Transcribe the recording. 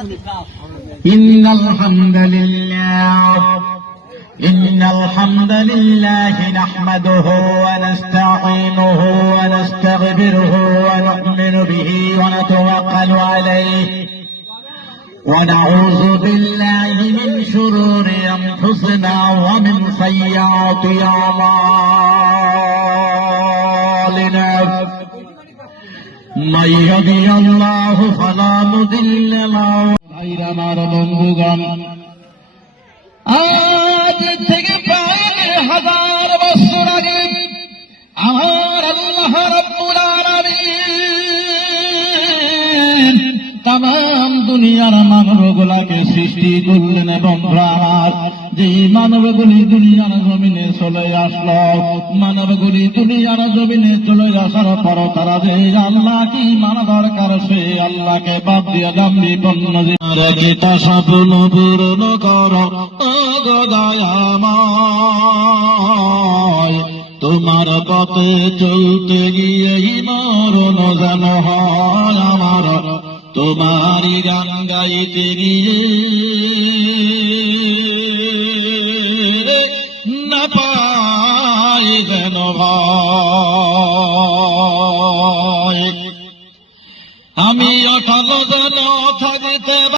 إن الحمد لله نحمده ونستعينه ونستغفره ونؤمن به ونتوكل عليه ونعوذ بالله من شرور أنفسنا ومن سيئات أعمالنا من يهده الله فلا مضل له غير বন্ধুগণ আজ থেকে প্রায় 1000 বছর আগে আমার আল্লাহ রাব্বুল আলামিন तमाम দুনিয়ার মানবগুলোকে সৃষ্টি করলেন এবং আমার যে মানবগুলি দুনিয়ার জমিনে চলে আসলো, মানবগুলি দুনিয়ার জমিনে চলে আসার পর তারা যে আল্লাহ কি মানা দরকার সে আল্লাহকে বাদ দিয়ে দাম বিপন্ন রেখিতা স্বপ্ন পূরণ কর ও দয়াময়, তোমার পথে চলতে গিয়ে মরণ যেন হয় আমার, তোমারি গান গাইতে গিয়ে না পাই যেন ভাই।